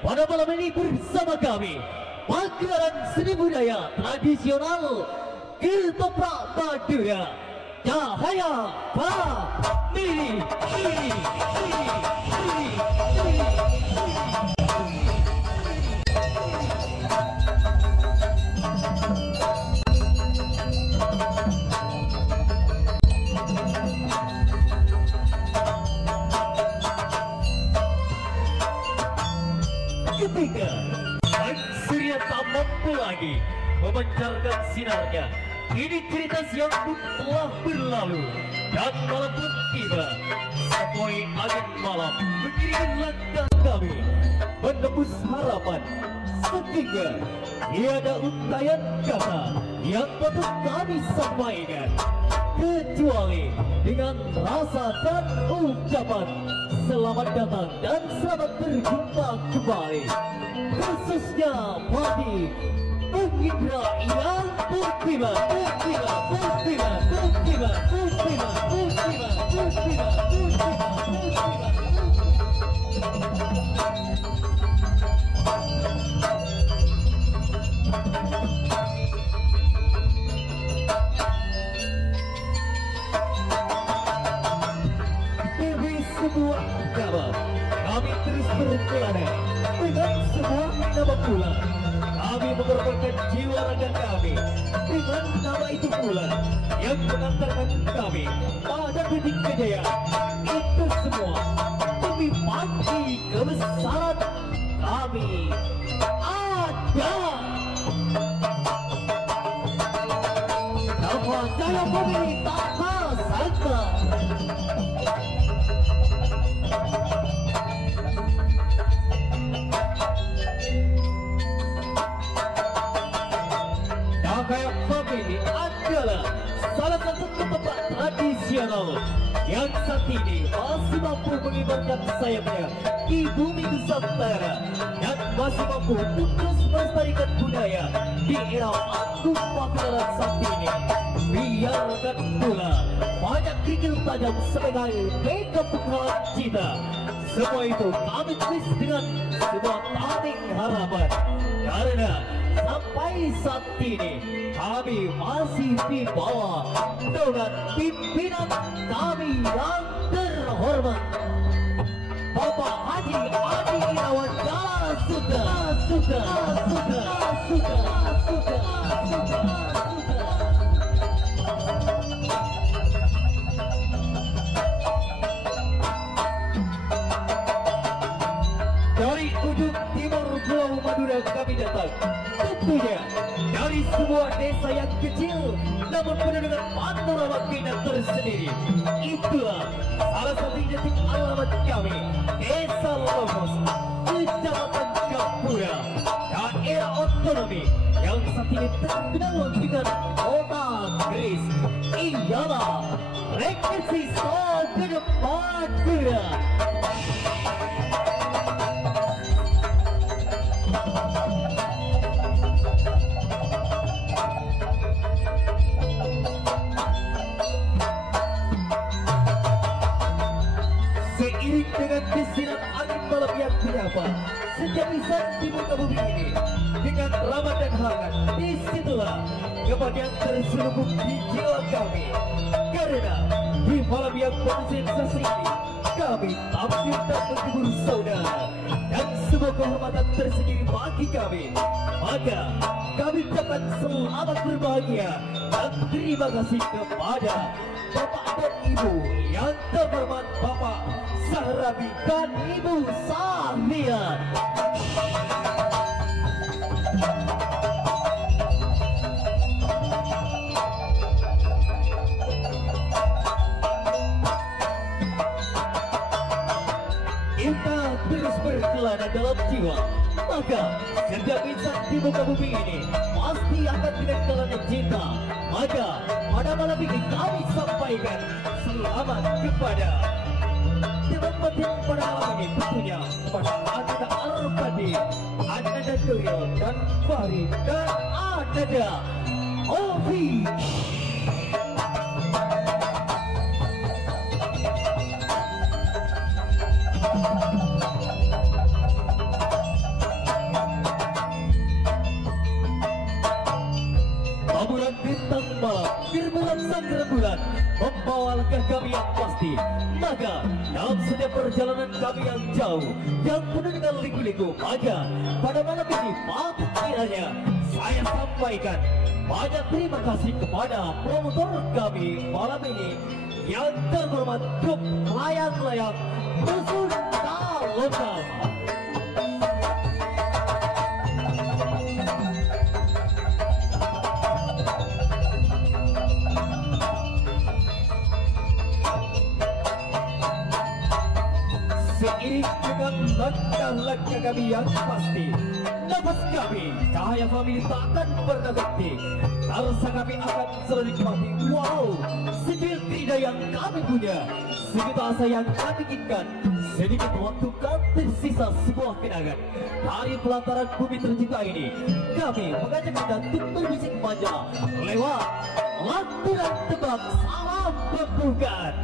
pada malam ini bersama kami pagelaran seni budaya tradisional Ketoprak Madura Cahaya Family. Ketika surya tak mampu lagi memancarkan sinarnya, ini cerita siang pun telah berlalu dan malam pun tiba. Sepoi angin malam mengiringi langkah kami menembus harapan. Sehingga tiada untayan kata yang patut kami sampaikan kecuali dengan rasa dan ucapan selamat datang dan selamat berjumpa kembali, khususnya bagi penginderah yang beriman. Sebuah kabar kami terus berkelana dengan sebuah nama pula. Kami mengorbankan jiwa raga kami dengan nama itu pula yang mengantarkan kami pada titik kejayaan. Itu semua demi pagi kebesaran kami ada. Nama Jaya Family tak sangka. Jaya Family adalah salah satu tempat tradisional yang saat ini masih mampu mengibarkan sayapnya di bumi Nusantara dan masih mampu terus melestarikan budaya di era anggun pagelaran saat ini. Biarkan pula banyak kerikil tajam sebagai beka penghalang cita. Semua itu kami tulis dengan sebuah tameng harapan, karena sampai saat ini kami masih di bawah naungan pimpinan kami yang terhormat Bapak Haji Adi Irawan sudah. Dari ujung timur Pulau Madura kami datang, tentunya dari sebuah desa yang kecil namun penuh dengan panorama keindahan tersendiri. Itulah salah satu identik alamat kami, Desa Lomos, Kecamatan Gapura, daerah otonomi yang saat ini terkenal dengan kota keris. Ialah Rekreasi Soged Madura. Seiring dengan desiran angin malam yang menyapa sejak lisan di muka bumi ini dengan ramah dan hangat, disitulah kebahagiaan terselubung di jiwa kami. Karena di malam yang bersensasi ini kami tampil dan menghibur saudara dan sebuah kehormatan tersendiri bagi kami. Maka kami ucapkan selamat berbahagia dan terima kasih kepada Bapak dan Ibu yang terhormat, Bapak Sahrabi dan Ibu Sahria. Kita terus berkelana dalam jiwa, maka setiap insan di muka bumi ini pasti akan tidak kalah cinta. Maka pada malam ini kami sampaikan selamat kepada teman-teman pada malam ini, tentunya kepada Ananda Arpadi, Ananda Doyo dan Farid dan Ananda Ovi. gerbulan sang rembulan membawa langkah kami yang pasti. Maka dalam setiap perjalanan kami yang jauh, yang penuh dengan liku-liku, maka pada malam ini patut kiranya saya sampaikan banyak terima kasih kepada promotor kami malam ini yang terhormat grup layang-layang Dusun Lokal. Seiring dengan langkah-langkah kami yang pasti, nafas kami, cahaya kami tak akan pernah berhenti. Rasa kami akan selalu nikmati. Wow, sedikit tidak yang kami punya, sejuta asa yang kami inginkan. Sedikit waktu kan tersisa sebuah kenangan. Dari pelataran bumi tercinta ini, kami mengajak Anda untuk bermusik manja lewat lantunan tebak salam pembukaan.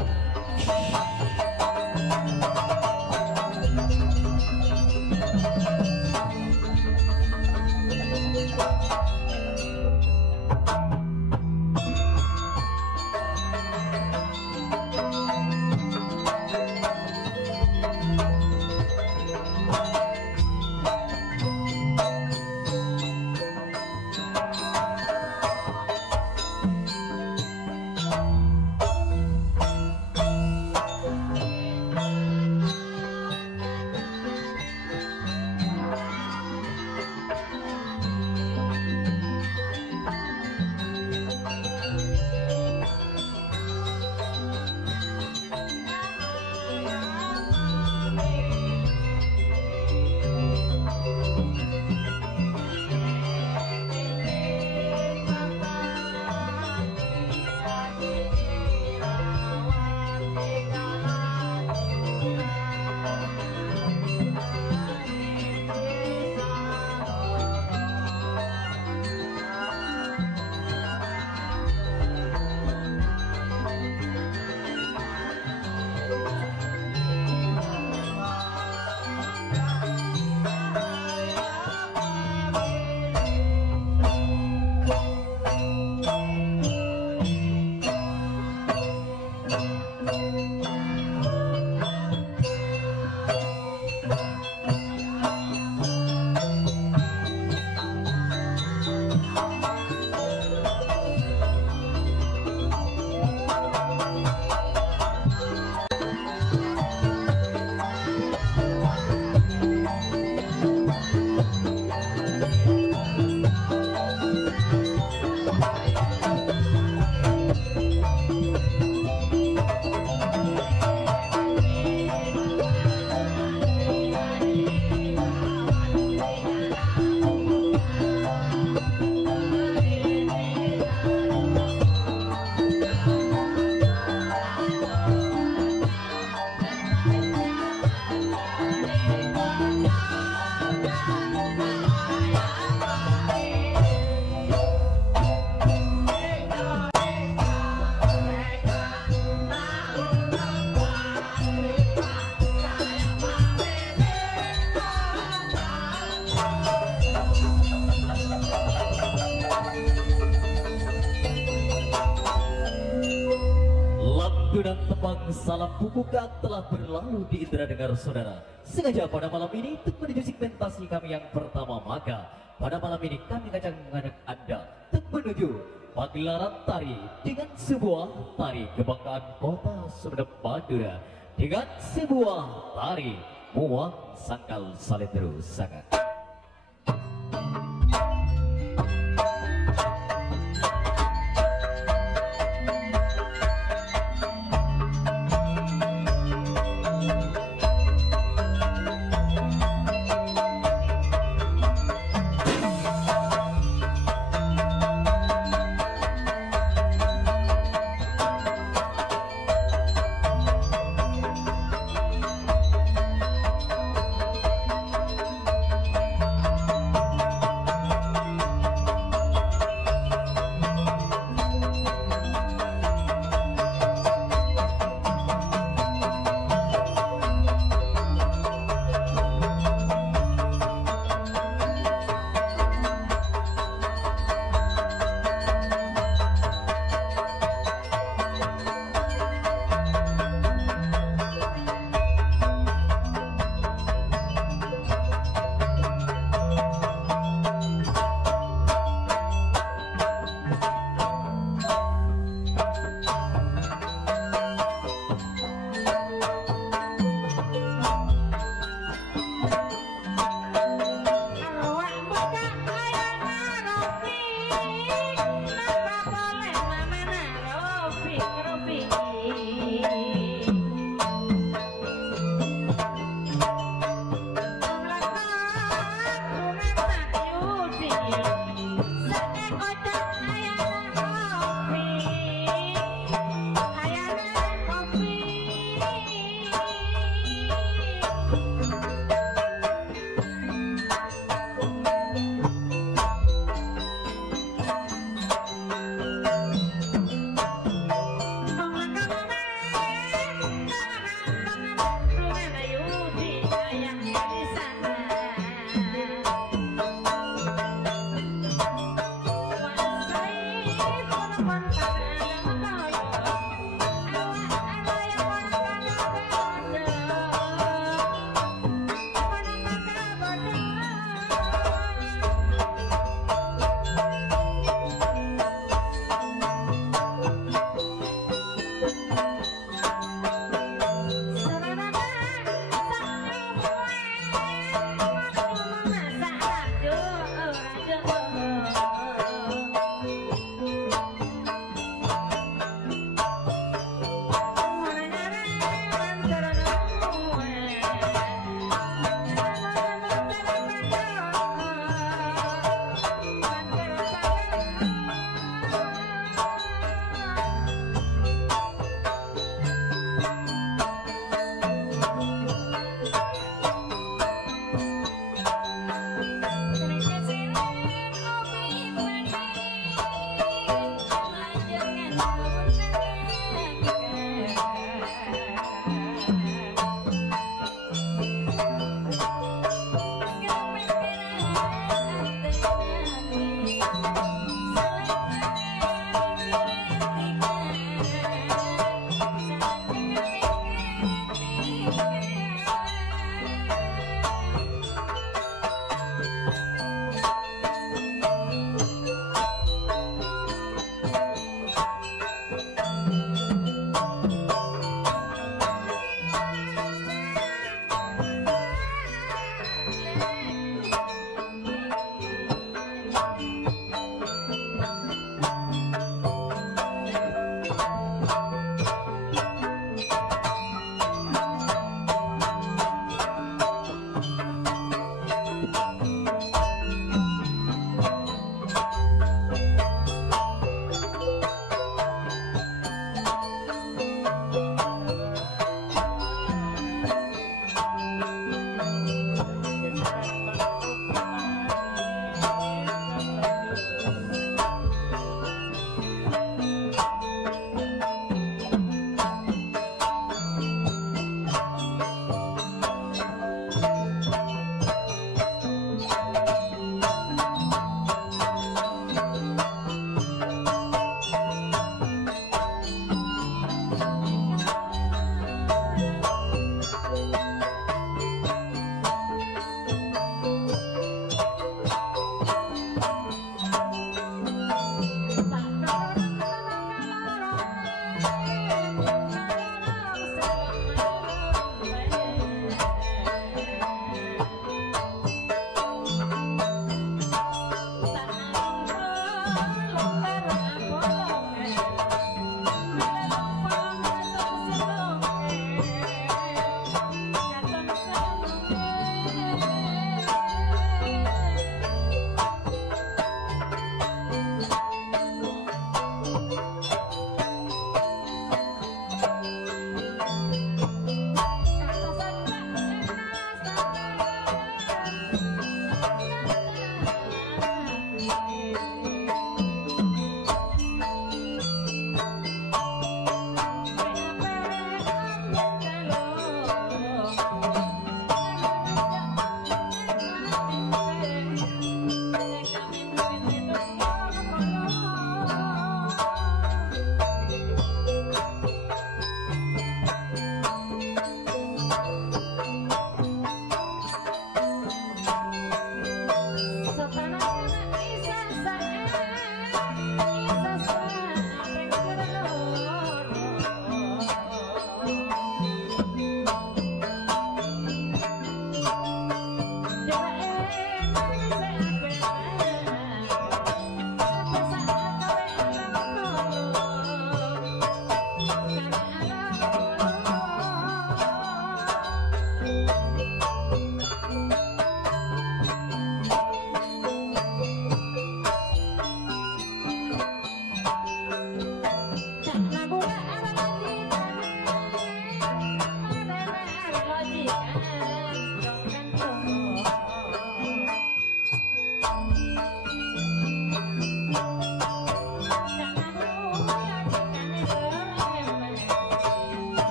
Dan tembang salam pembuka telah berlalu di indera dengar saudara. Sengaja pada malam ini untuk menuju segmentasi kami yang pertama, maka pada malam ini kami akan mengajak Anda untuk menuju pagelaran tari dengan sebuah tari kebanggaan kota Sumedang Madura dengan sebuah tari Muang Sangkal Salendro Saka.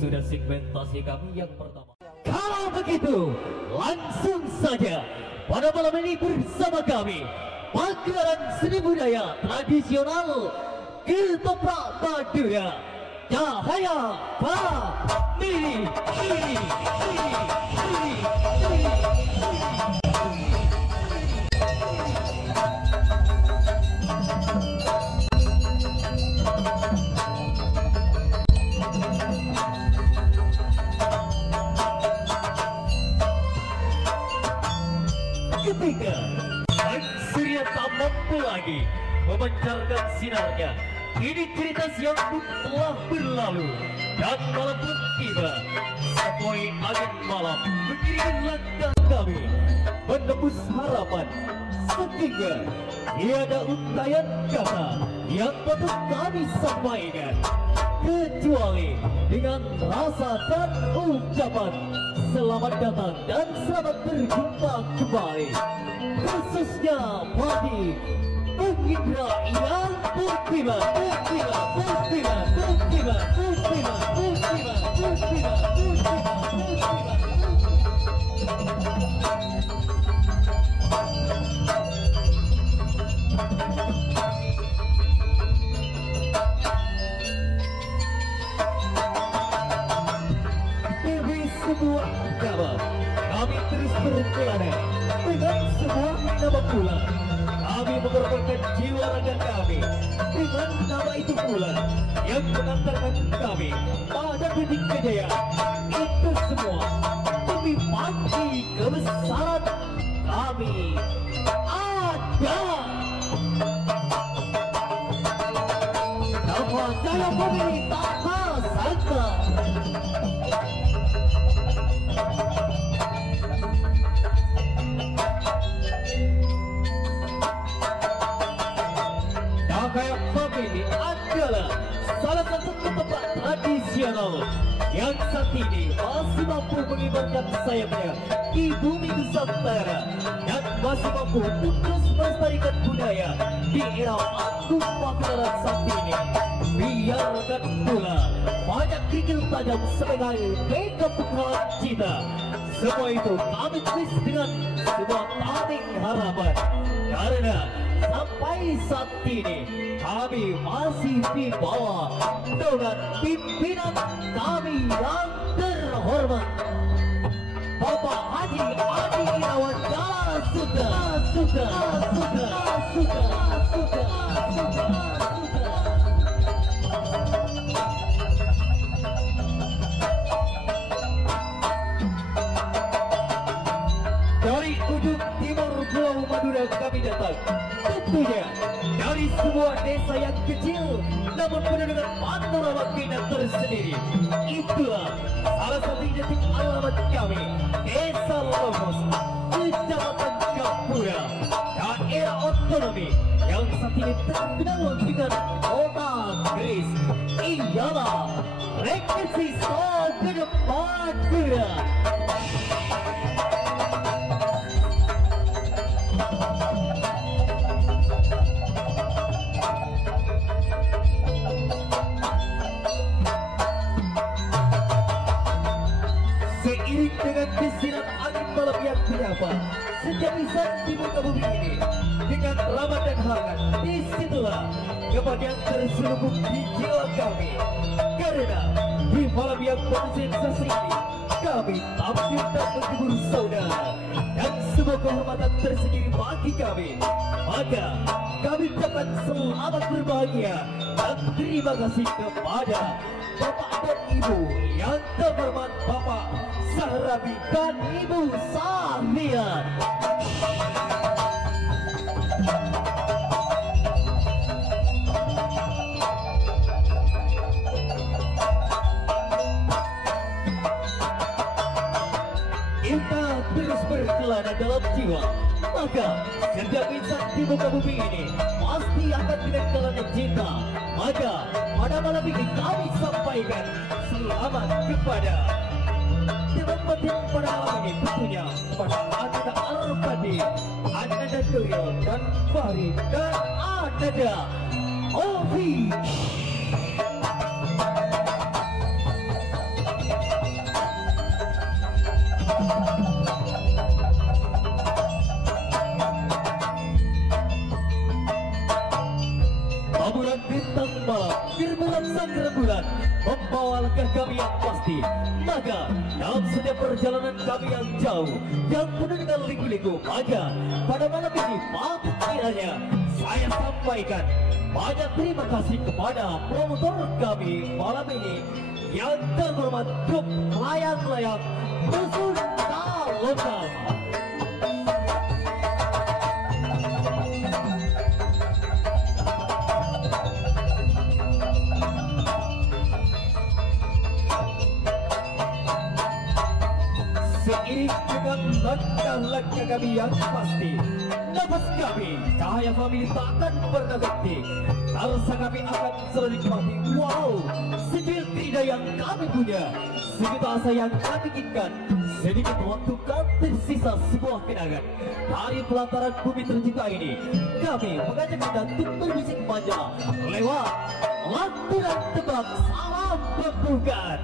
sudah segmentasi kami yang pertama. Kalau begitu, langsung saja pada malam ini bersama kami pagelaran seni budaya tradisional Ketoprak Madura Cahaya Family. Ketika surya tak mampu lagi memancarkan sinarnya, ini cerita siang pun telah berlalu dan malam pun tiba. Sepoi angin malam mengiringi langkah kami menembus harapan, sehingga tiada untayan kata yang patut kami sampaikan kecuali dengan rasa dan ucapan selamat datang dan selamat berjumpa kembali, khususnya bagi penginderah yang bertiba. Sebuah kabar kami terus berkelana dengan sebuah nama pula. Kami mengorbankan jiwa raga kami dengan nama itu pula yang mengantarkan kami pada titik kejayaan. Itu semua demi pagi kebesaran kami ada. Nama Jaya Family tak sangka. Jaya Family adalah salah satu tempat tradisional yang saat ini masih mampu mengibarkan sayapnya di bumi Nusantara dan masih mampu untuk terus melestarikan budaya di era agung pagelaran saat ini. Biarkan pula banyak kerikil tajam sebagai backup penghalang cita. Semua itu kami tulis dengan sebuah tabing harapan, karena sampai saat ini kami masih di bawah dengan pimpinan kami yang terhormat Bapak Haji Adi Irawan Suka. Dari ujung timur Pulau Madura kami datang, tentunya dari sebuah desa yang kecil namun penuh dengan panorama keindahan tersendiri. Itulah salah satu titik alamat kami, Desa Lomos, Kecamatan Kapura, daerah otonomi yang saat ini terkenal dengan kota keris. Ialah Rekreasi Kedep Madura. Seiring dengan desiran angin malam yang menyapa setiap insan di muka bumi ini dengan ramah dan hangat, disitulah kebahagiaan terselubung di jiwa kami. Karena di malam yang bersensasi ini kami tampil dan menghibur saudara dan sebuah kehormatan tersendiri bagi kami. Maka kami ucapkan selamat berbahagia dan terima kasih kepada Bapak dan Ibu yang terhormat, Bapak Sahrabi dan Ibu Sahlia. Kita terus berkelana dalam jiwa, maka setiap insan di muka bumi ini pasti akan tidak kelana cinta. Maka pada malam ini kami sampaikan selamat kepada teman-teman pada malam ini, tentunya kepada Ananda Arpadi, Ananda Doyo dan Farid dan Ananda Ovi. Taburan bintang malam, gerbulan sang rembulan membawa langkah kami yang pasti. Maka dalam setiap perjalanan kami yang jauh, yang penuh dengan liku-liku, maka pada malam ini patut kiranya saya sampaikan banyak terima kasih kepada promotor kami malam ini yang terhormat grup layang-layang Dusun Lokal. Seiring dengan langkah-langkah kami yang pasti, nafas kami, cahaya family tak akan pernah berhenti. Rasa kami akan selalu nikmati. Wow, sejuta tidak yang kami punya, sejuta asa yang kami inginkan. Sedikit waktu kan tersisa sebuah kenangan. Dari pelataran bumi tercinta ini, kami mengajak Anda untuk bermusik manja lewat lagu dan tebak salam pembukaan.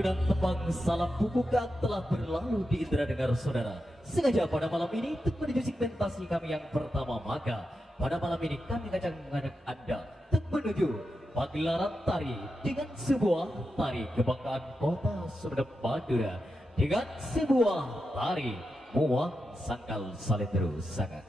Dan tebang salam pembukaan telah berlalu di indera dengar saudara. Sengaja pada malam ini untuk menuju segmentasi kami yang pertama, maka pada malam ini kami akan mengajak Anda untuk menuju pagelaran tari dengan sebuah tari kebanggaan kota Sumedep Madura dengan sebuah tari Muang Sangkal Saletru Sangat.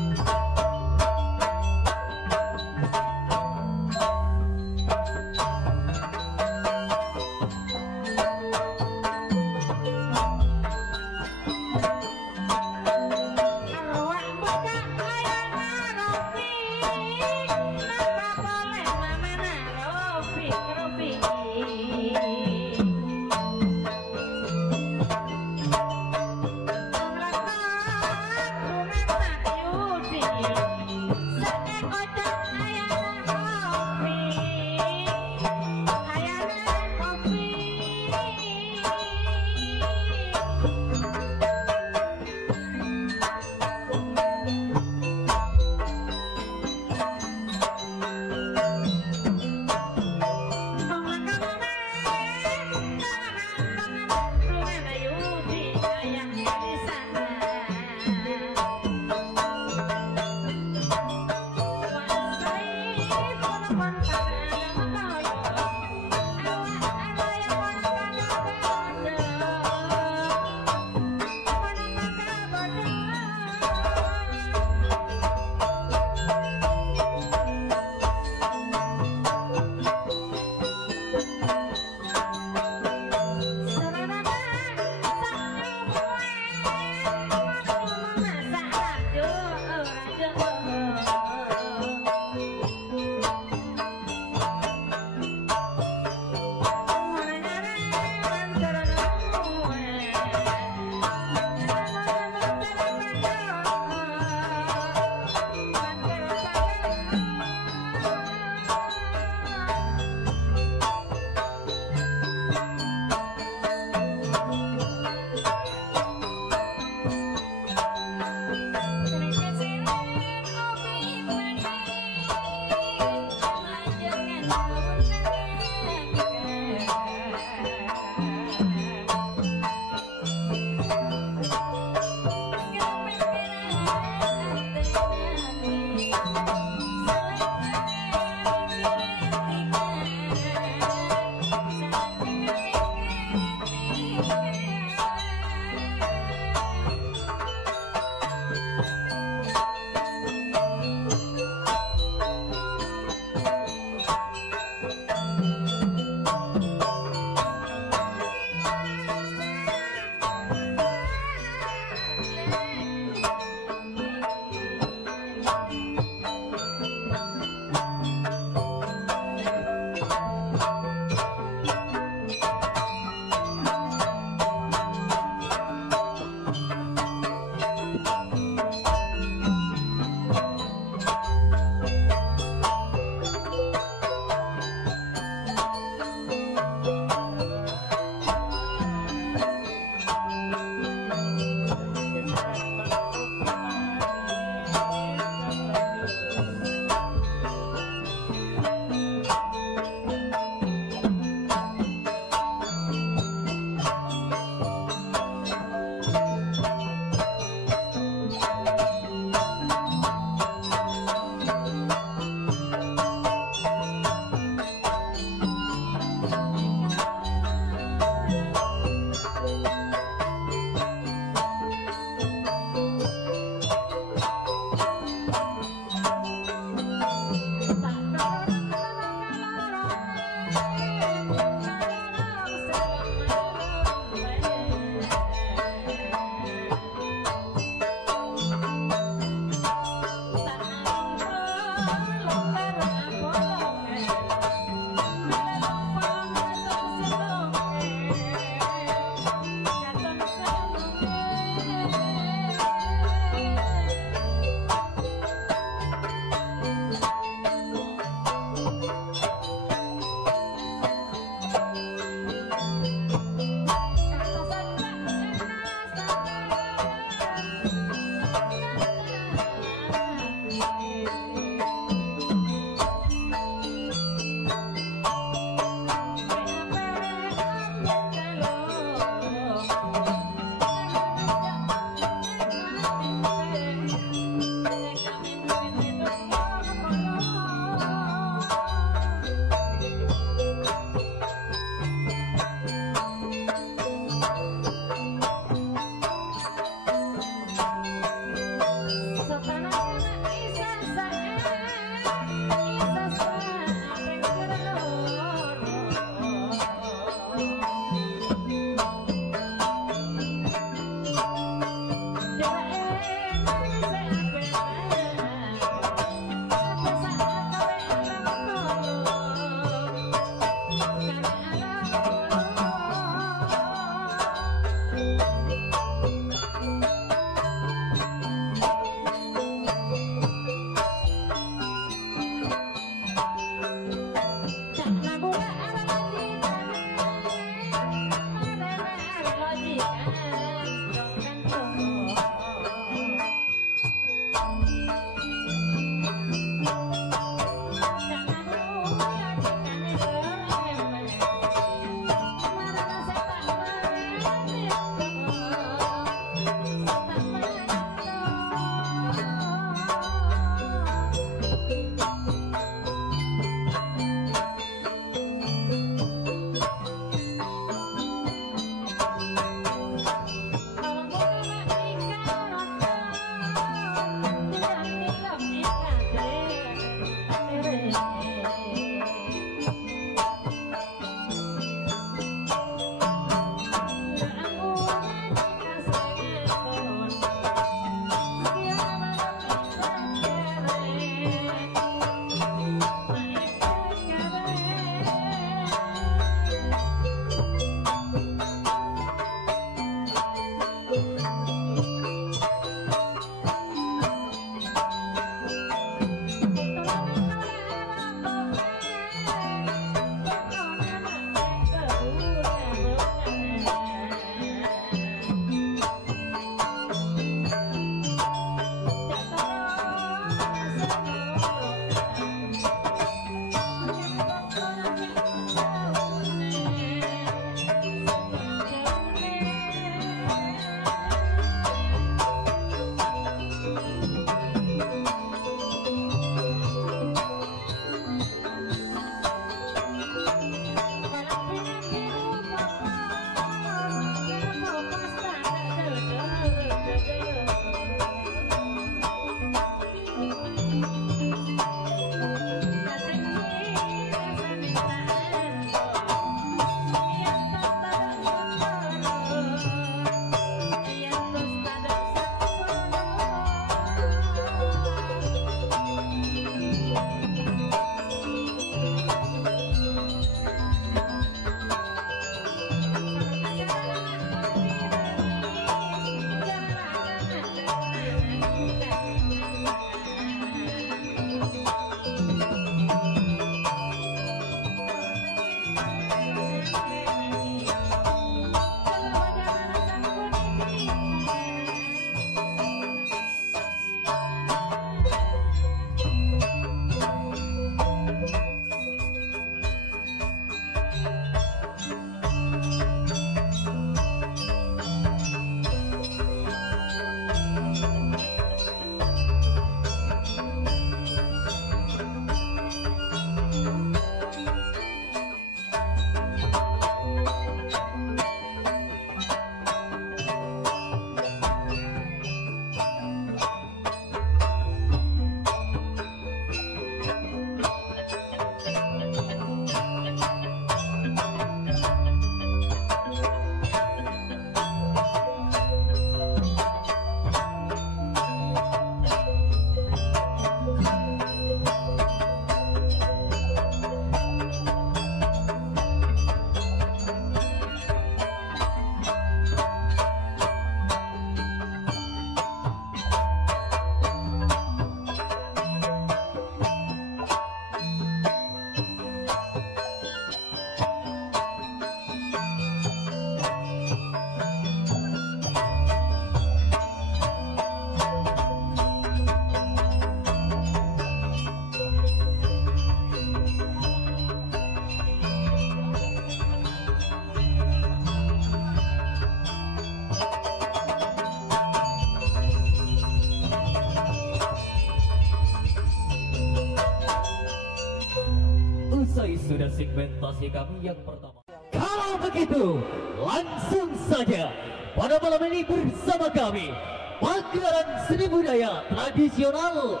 Usai sudah segmentasi kami yang pertama. Kalau begitu, langsung saja pada malam ini bersama kami pagelaran seni budaya tradisional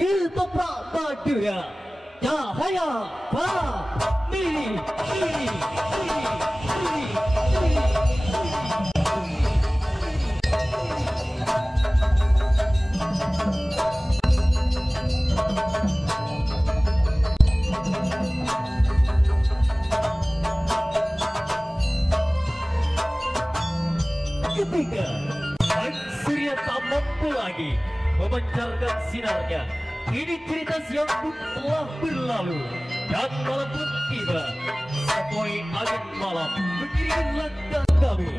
Ketoprak Madura Cahaya Famili. Ketika sang surya tak mampu lagi memancarkan sinarnya, ini cerita siang pun telah berlalu dan malam pun tiba. Sepoi angin malam mengiringi langkah kami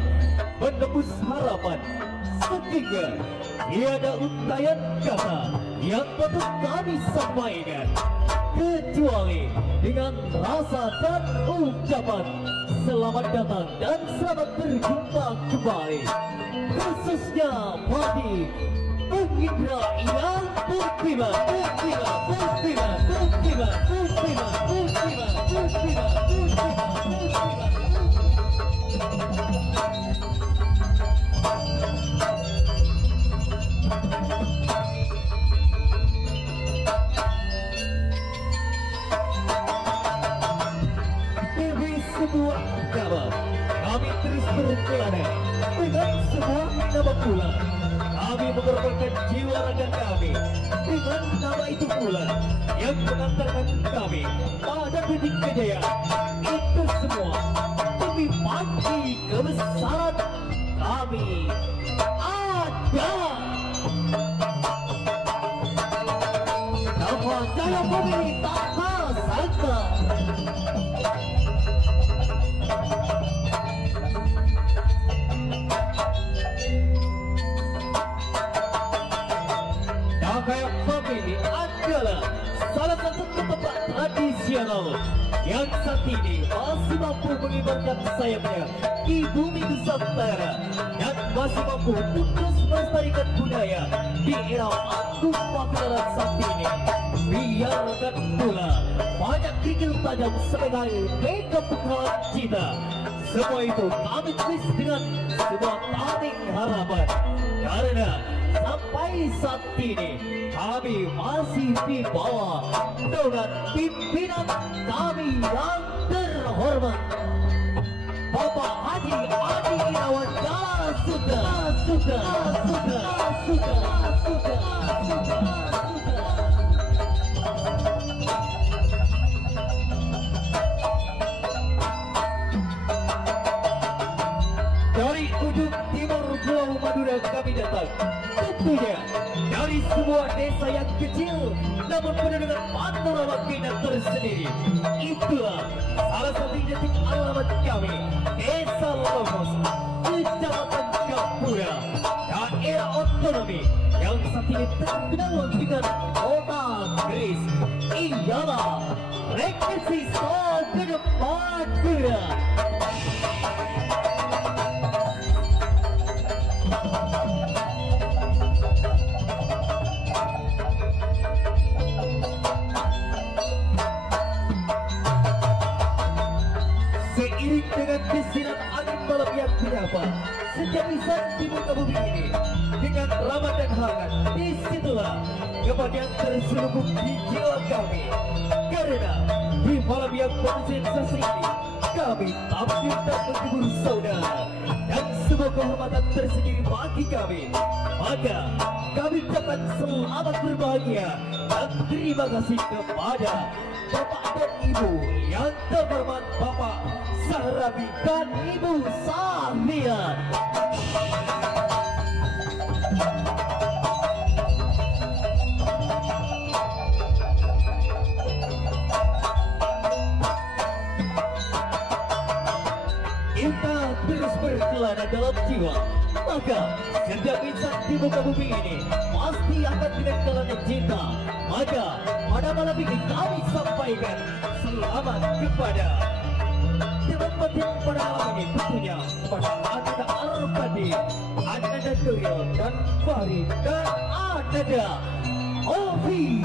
menembus harapan. Sehingga tiada untayan kata yang patut kami sampaikan kecuali dengan rasa dan ucapan selamat datang dan selamat berjumpa kembali, khususnya bagi penginderah yang berkibar. Sebuah kabar kami terus berkelana dengan sebuah nama pula. Kami mengorbankan jiwa raga kami dengan nama itu pula yang mengantarkan kami pada titik kejayaan. Itu semua demi pagi kebesaran kami. Ada nama Jaya Famili tak sangka. Jaya Famili adalah salah satu tempat tradisional yang saat ini masih mampu mengibarkan sayapnya di bumi Nusantara dan masih mampu terus melestarikan budaya di era anggun pagelaran saat ini. Biarkan pula banyak kerikil tajam sebagai beda penghalang cita. Semua itu kami tulis dengan sebuah tameng harapan, karena sampai saat ini kami masih di bawah naungan pimpinan kami yang terhormat Bapak Haji Adi Irawan Suka. Dari ujung timur Pulau Madura kami datang, tentunya dari sebuah desa yang kecil namun penuh dengan panorama keindahan tersendiri. Itulah salah satu identik alamat kami, Desa Lomos, Kecamatan Gapura, daerah otonomi yang saat ini terkenal dengan kota keris. Ialah Regensi Sogedep Madura. Seiring dengan desiran angin malam yang menyapa sejak lisan di muka bumi ini dengan ramah dan hangat, disitulah kebahagiaan terselubung di jiwa kami. Karena di malam yang bersensasi ini kami tampil dan menghibur saudara dan semua kehormatan tersendiri bagi kami. Maka kami ucapkan selamat berbahagia dan terima kasih kepada Bapak dan Ibu yang terhormat Bapak Sahrabi dan Ibu Sahlia. Kita terus berkelana dalam jiwa, maka setiap insan di muka bumi ini pasti akan tidak kalah cinta. Maka pada malam ini kami sampaikan selamat kepada teman-teman pada malam ini, tentunya kepada Ananda Arpadi, Ananda Doyo dan Farid dan Ananda Ovi.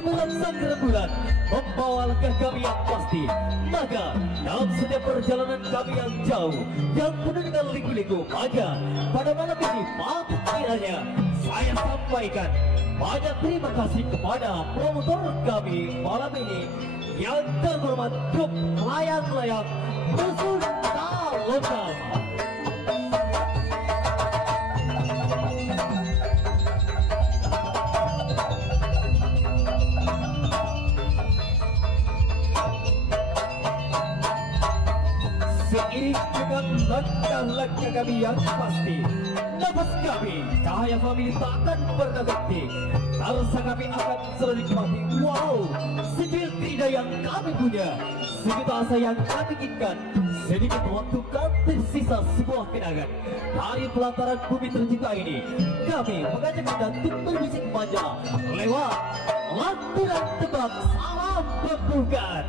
terbelah sang rembulan membawa langkah kami yang pasti. Maka dalam setiap perjalanan kami yang jauh, yang penuh dengan liku-liku, maka pada malam ini patut kiranya saya sampaikan banyak terima kasih kepada promotor kami malam ini yang terhormat grup layang-layang Pesona Lokal. Seiring dengan langkah-langkah kami yang pasti, nafas kami, cahaya family tak akan pernah berhenti. Rasa kami akan selalu nikmati. Wow, sejuta tidak yang kami punya, sejuta asa yang kami inginkan. Sedikit waktu kan tersisa sebuah kenangan. Dari pelataran bumi tercinta ini, kami mengajak Anda untuk bermusik manja lewat lantunan tebak salam pembukaan.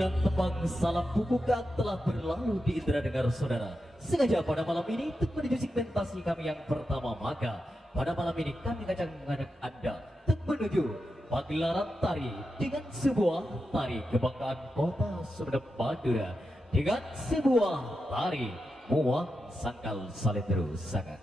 Dan tembang salam pembuka telah berlalu di indera dengar saudara. Sengaja pada malam ini untuk menuju segmentasi kami yang pertama, maka pada malam ini kami akan mengajak Anda untuk menuju pagelaran tari dengan sebuah tari kebanggaan kota Sumedang Madura dengan sebuah tari Muang Sangkal Salendro Saka.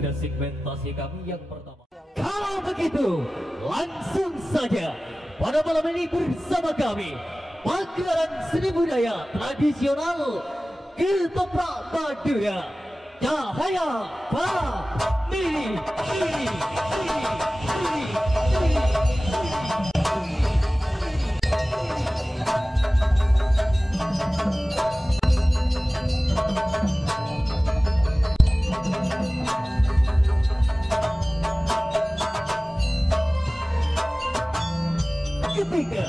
sudah segmentasi kami yang pertama. Kalau begitu, langsung saja pada malam ini bersama kami pagelaran seni budaya tradisional Ketoprak Madura Cahaya Family. Ketika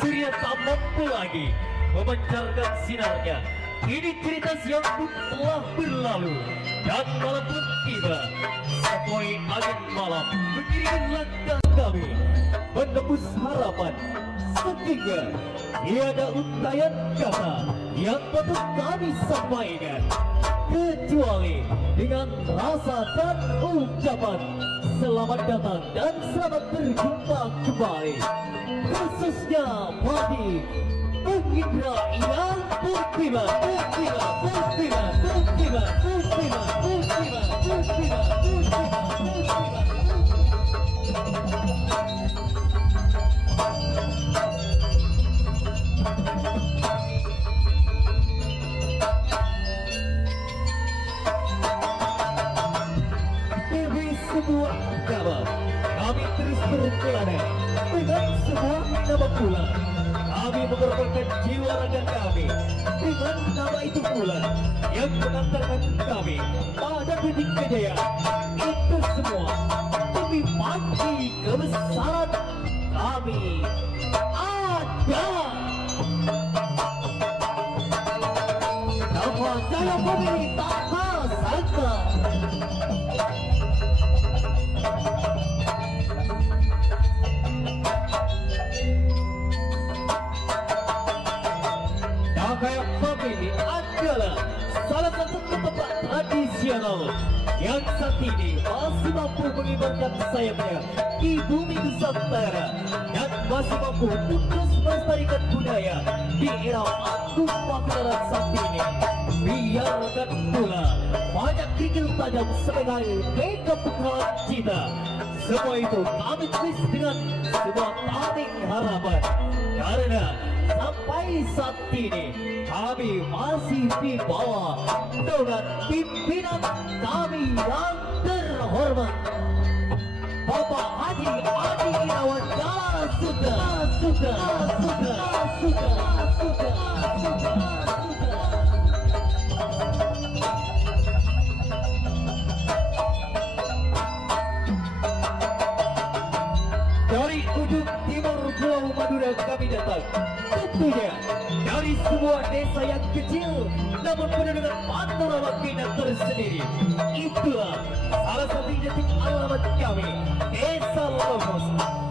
surya tak mampu lagi memancarkan sinarnya, ini cerita siang pun telah berlalu dan malam pun tiba. Sepoi angin malam mengiringi langkah kami menembus harapan, sehingga tiada untayan kata yang patut kami sampaikan kecuali dengan rasa dan ucapan selamat datang dan selamat berjumpa kembali, khususnya bagi penginderah yang bertiba. Sebuah kabar kami terus berkelana dengan sebuah nama pula. Kami mengorbankan jiwa raga kami dengan nama itu pula yang mengantarkan kami pada titik kejayaan. Itu semua demi pagi kebesaran kami ada. Nama Jaya Family tak sangka. Cahaya Family adalah salah satu tempat tradisional yang saat ini masih mampu mengibarkan sayapnya di bumi Nusantara dan masih mampu untuk terus melestarikan budaya di era agung pagelaran saat ini. Biarkan pula banyak kerikil tajam sebagai backup penghalang cita. Semua itu kami tulis dengan sebuah tabing harapan, karena sampai saat ini kami masih di bawah dengan pimpinan kami yang terhormat Bapak Haji Adi Irawan sudah. Dari ujung timur Pulau Madura kami datang, tentunya dari sebuah desa yang kecil namun penuh dengan panorama keindahan tersendiri. Itulah salah satu identik alamat kami, Desa Lomos,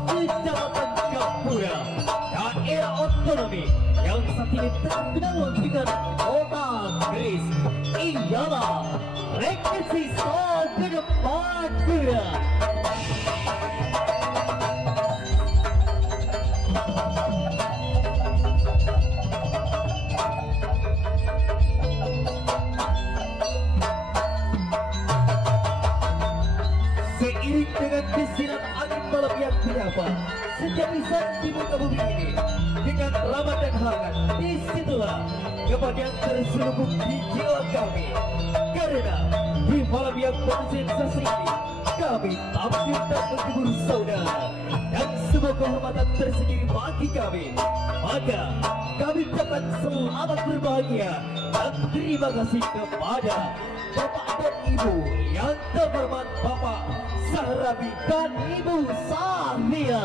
Kecamatan Kapura, daerah otonomi yang saat ini terkenal dengan kota keris. Ialah Rekreasi Madura. Seiring dengan desiran angin malam yang menyapa sejak lisan di muka bumi ini dengan ramah dan hangat, disitulah kebahagiaan terselubung di jiwa kami. Karena di malam yang bersensasi ini kami tampil dan menghibur saudara dan semua kehormatan tersendiri bagi kami. Maka kami ucapkan selamat berbahagia dan terima kasih kepada Bapak dan Ibu yang terhormat, Bapak Sahrabi dan Ibu Sahmia.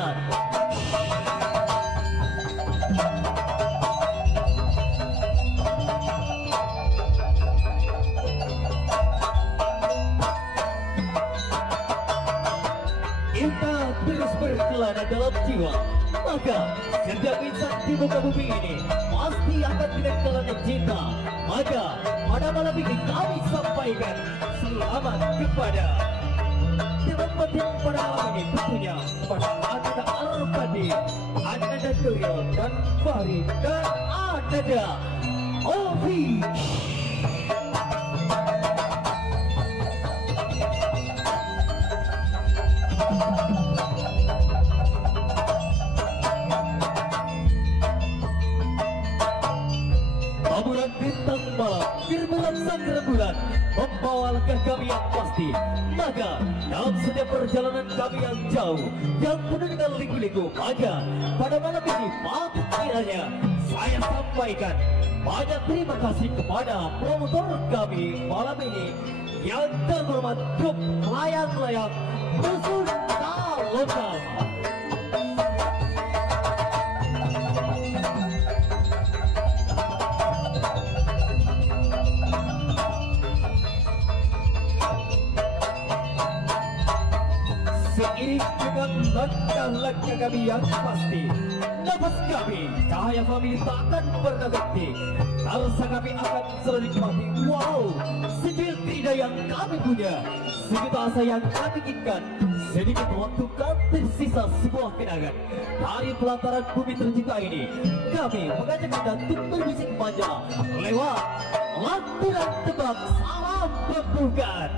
Kita terus berkelana dalam jiwa, maka setiap insan di muka bumi ini pasti akan tidak cinta. Maka pada malam ini kami sampaikan selamat kepada teman-teman pada malam ini, tentunya kepada Ananda Arpadi, Ananda Doyo dan Farid dan Ananda Ovi. Taburan bintang malam, gerbulan sang rembulan membawa langkah kami yang pasti. Maka dalam setiap perjalanan kami yang jauh, yang penuh dengan liku-liku, maka pada malam ini patut kiranya saya sampaikan banyak terima kasih kepada promotor kami malam ini yang terhormat grup layang-layang Pesona Lokal. Seiring dengan langkah-langkah kami yang pasti, nafas kami, cahaya kami tak akan pernah berhenti. Rasa kami akan selalu nikmati. Wow, sejuta tidak yang kami punya, sejuta asa yang kami inginkan. Sedikit waktu kan tersisa sebuah kenangan. Dari pelataran bumi tercinta ini, kami mengajak Anda untuk berbisik manja lewat lantunan tebak salam pembukaan.